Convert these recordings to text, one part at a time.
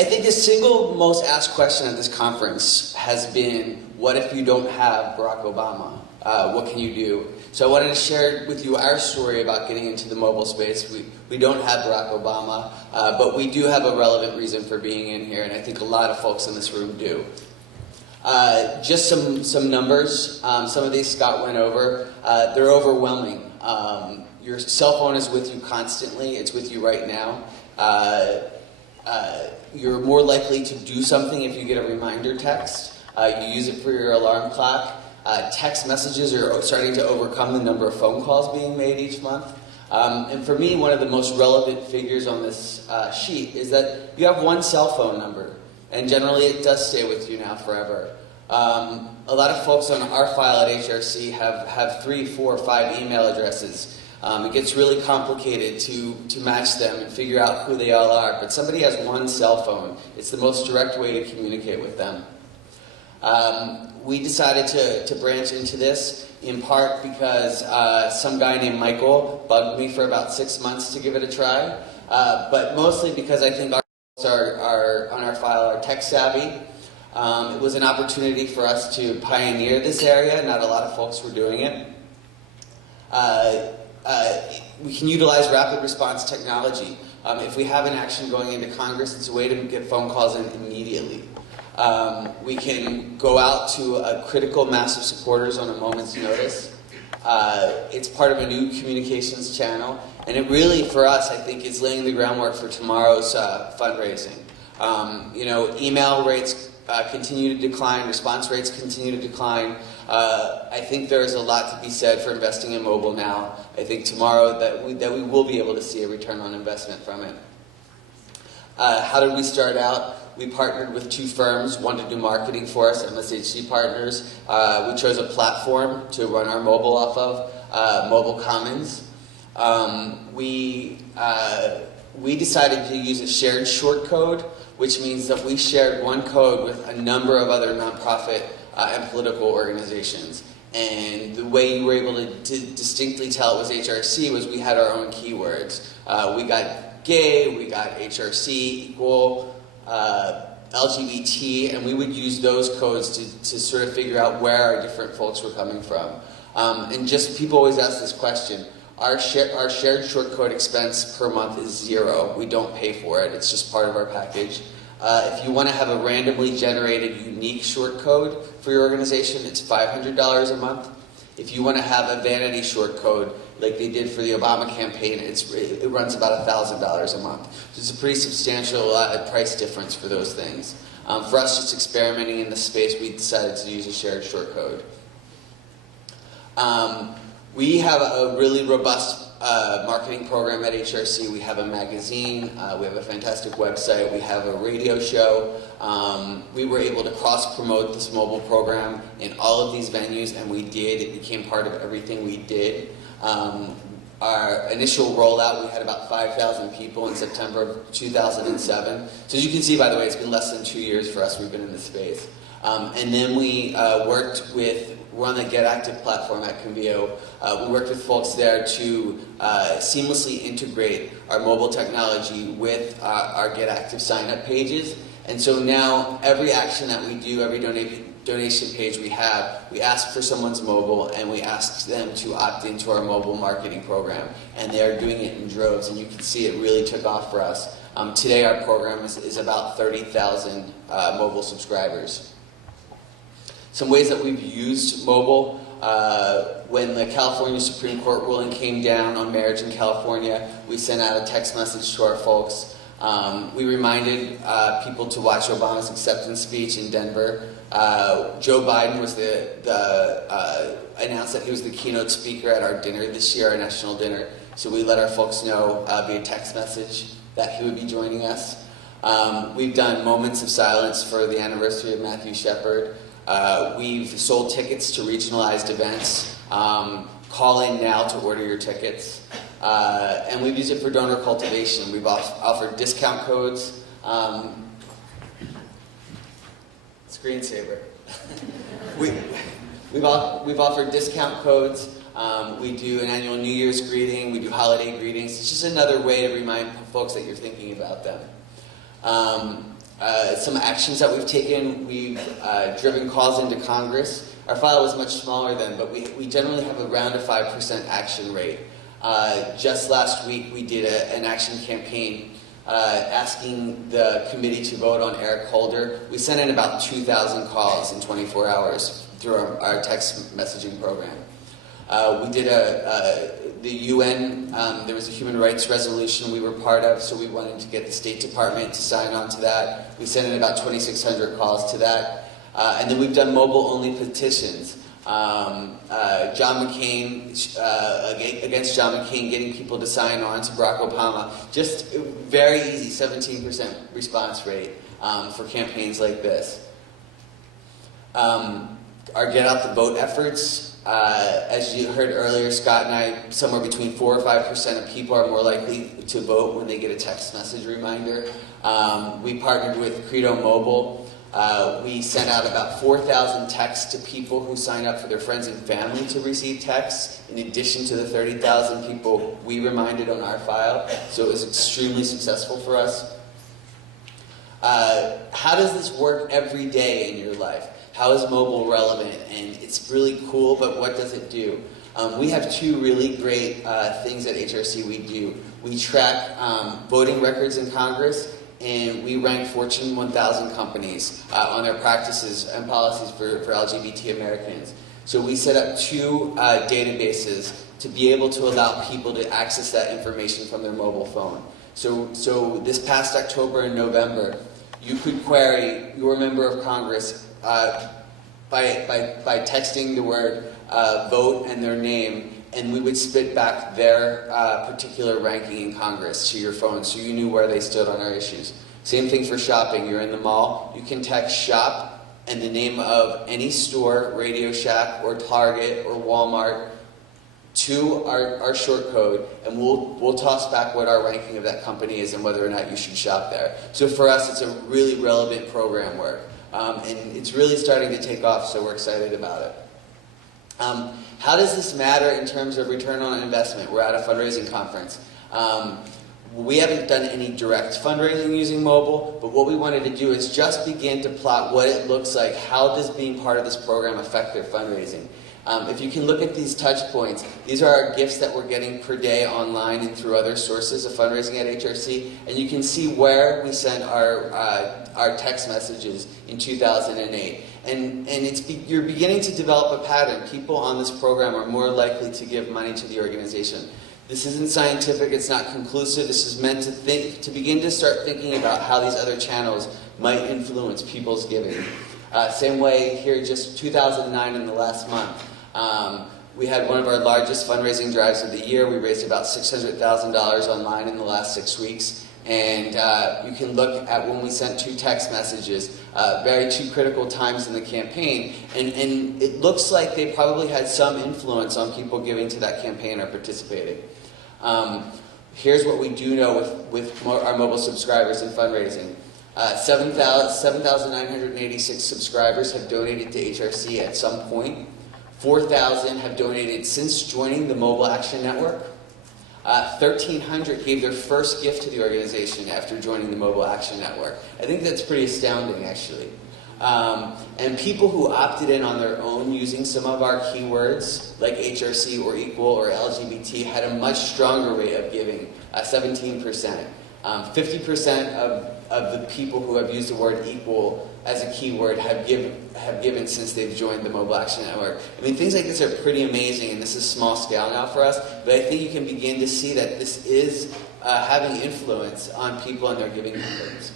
I think the single most asked question at this conference has been, what if you don't have Barack Obama? What can you do? So I wanted to share with you our story about getting into the mobile space. We don't have Barack Obama, but we do have a relevant reason for being in here, and I think a lot of folks in this room do. Just some numbers. Some of these Scott went over. They're overwhelming. Your cell phone is with you constantly. It's with you right now. You're more likely to do something if you get a reminder text. You use it for your alarm clock. Text messages are starting to overcome the number of phone calls being made each month. And for me, one of the most relevant figures on this sheet is that you have one cell phone number, and generally it does stay with you now forever. A lot of folks on our file at HRC have 3, 4, 5 email addresses. It gets really complicated to match them and figure out who they all are, but somebody has one cell phone. It's the most direct way to communicate with them. We decided to branch into this in part because some guy named Michael bugged me for about 6 months to give it a try, but mostly because I think our folks on our file are tech savvy. It was an opportunity for us to pioneer this area. Not a lot of folks were doing it. We can utilize rapid response technology. If we have an action going into Congress, it's a way to get phone calls in immediately. We can go out to a critical mass of supporters on a moment's notice. It's part of a new communications channel, and it really, for us, I think, is laying the groundwork for tomorrow's fundraising. Email rates continue to decline, response rates continue to decline. I think there's a lot to be said for investing in mobile now. I think tomorrow that we will be able to see a return on investment from it. How did we start out? We partnered with 2 firms, one to do marketing for us, MSHC Partners. We chose a platform to run our mobile off of, Mobile Commons. We decided to use a shared short code, which means that we shared one code with a number of other nonprofit and political organizations. And the way you were able to distinctly tell it was HRC was we had our own keywords. We got gay, we got HRC, equal, LGBT, and we would use those codes to sort of figure out where our different folks were coming from. And just people always ask this question. Our shared short code expense per month is 0. We don't pay for it. It's just part of our package. If you want to have a randomly generated unique short code for your organization, it's $500 a month. If you want to have a vanity short code, like they did for the Obama campaign, it runs about $1,000 a month. So it's a pretty substantial price difference for those things. For us, just experimenting in the space, we decided to use a shared short code. We have a really robust marketing program at HRC. We have a magazine, we have a fantastic website, we have a radio show. We were able to cross-promote this mobile program in all of these venues, and we did. It became part of everything we did. Our initial rollout, we had about 5,000 people in September of 2007. So as you can see, by the way, it's been less than 2 years for us we've been in this space. And then we we're on the Get Active platform at Convio. We worked with folks there to seamlessly integrate our mobile technology with our Get Active sign-up pages. And so now every action that we do, every donation page we have, we ask for someone's mobile and we ask them to opt into our mobile marketing program. And they're doing it in droves, and you can see it really took off for us. Today our program is about 30,000 mobile subscribers. Some ways that we've used mobile, when the California Supreme Court ruling came down on marriage in California, we sent out a text message to our folks. We reminded people to watch Obama's acceptance speech in Denver. Joe Biden was announced that he was the keynote speaker at our dinner this year, our national dinner. So we let our folks know via text message that he would be joining us. We've done moments of silence for the anniversary of Matthew Shepard. We've sold tickets to regionalized events. Call in now to order your tickets. And we've used it for donor cultivation. We've offered discount codes. Screensaver. We've offered discount codes. We do an annual New Year's greeting. We do holiday greetings. It's just another way to remind folks that you're thinking about them. some actions that we've taken. We've driven calls into Congress. Our file was much smaller then, but we generally have around a 5% action rate. Just last week, we did an action campaign asking the committee to vote on Eric Holder. We sent in about 2,000 calls in 24 hours through our text messaging program. We did the UN, there was a human rights resolution we were part of, so we wanted to get the State Department to sign on to that. We sent in about 2,600 calls to that. And then we've done mobile-only petitions. John McCain, against John McCain, getting people to sign on to Barack Obama. Just very easy, 17% response rate for campaigns like this. Our Get Out the Vote efforts, as you heard earlier, Scott and I, somewhere between 4 or 5% of people are more likely to vote when they get a text message reminder. We partnered with Credo Mobile. We sent out about 4,000 texts to people who signed up for their friends and family to receive texts, in addition to the 30,000 people we reminded on our file. So it was extremely successful for us. How does this work every day in your life? How is mobile relevant? And it's really cool, but what does it do? We have two really great things at HRC we do. We track voting records in Congress, and we rank Fortune 1000 companies on their practices and policies for LGBT Americans. So we set up two databases to be able to allow people to access that information from their mobile phone. So this past October and November, you could query your member of Congress by texting the word vote and their name, and we would spit back their particular ranking in Congress to your phone, so you knew where they stood on our issues. Same thing for shopping. You're in the mall, you can text shop and the name of any store, Radio Shack or Target or Walmart, to our short code, and we'll toss back what our ranking of that company is and whether or not you should shop there. So for us, it's a really relevant program work. And it's really starting to take off, so we're excited about it. How does this matter in terms of return on investment? We're at a fundraising conference. We haven't done any direct fundraising using mobile, but what we wanted to do is just begin to plot what it looks like. How does being part of this program affect their fundraising? If you can look at these touch points, these are our gifts that we're getting per day online and through other sources of fundraising at HRC, and you can see where we sent our text messages in 2008. And you're beginning to develop a pattern. People on this program are more likely to give money to the organization. This isn't scientific, it's not conclusive. This is meant to begin to start thinking about how these other channels might influence people's giving. Same way here, just 2009 in the last month. We had one of our largest fundraising drives of the year. We raised about $600,000 online in the last 6 weeks. And you can look at when we sent 2 text messages, very 2 critical times in the campaign. And it looks like they probably had some influence on people giving to that campaign or participating. Here's what we do know with our mobile subscribers and fundraising. 7,986 subscribers have donated to HRC at some point. 4,000 have donated since joining the Mobile Action Network. 1,300 gave their first gift to the organization after joining the Mobile Action Network. I think that's pretty astounding, actually. And people who opted in on their own using some of our keywords, like HRC or equal or LGBT, had a much stronger rate of giving, 17%. 50% of the people who have used the word equal as a keyword have given since they've joined the Mobile Action Network. I mean, things like this are pretty amazing, and this is small scale now for us, but I think you can begin to see that this is having influence on people and their giving patterns.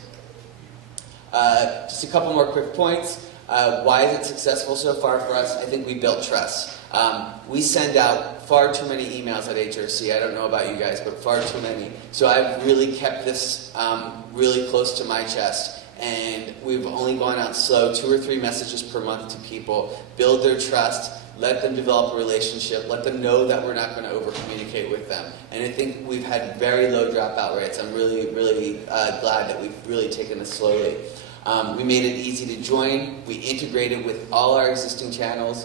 Just a couple more quick points. Why is it successful so far for us? I think we built trust. We send out far too many emails at HRC. I don't know about you guys, but far too many. So I've really kept this really close to my chest. And we've only gone out slow, 2 or 3 messages per month to people, build their trust, let them develop a relationship, let them know that we're not going to over-communicate with them. And I think we've had very low dropout rates. I'm really, really glad that we've really taken this slowly. We made it easy to join. We integrated with all our existing channels.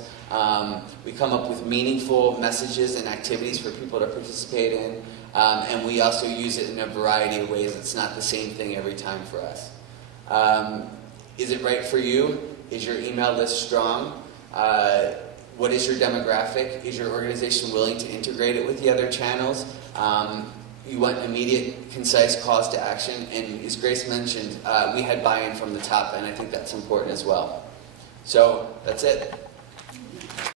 We come up with meaningful messages and activities for people to participate in. And we also use it in a variety of ways. It's not the same thing every time for us. Is it right for you? Is your email list strong? What is your demographic? Is your organization willing to integrate it with the other channels? You want immediate, concise calls to action, and as Grace mentioned, we had buy-in from the top, and I think that's important as well. So, that's it.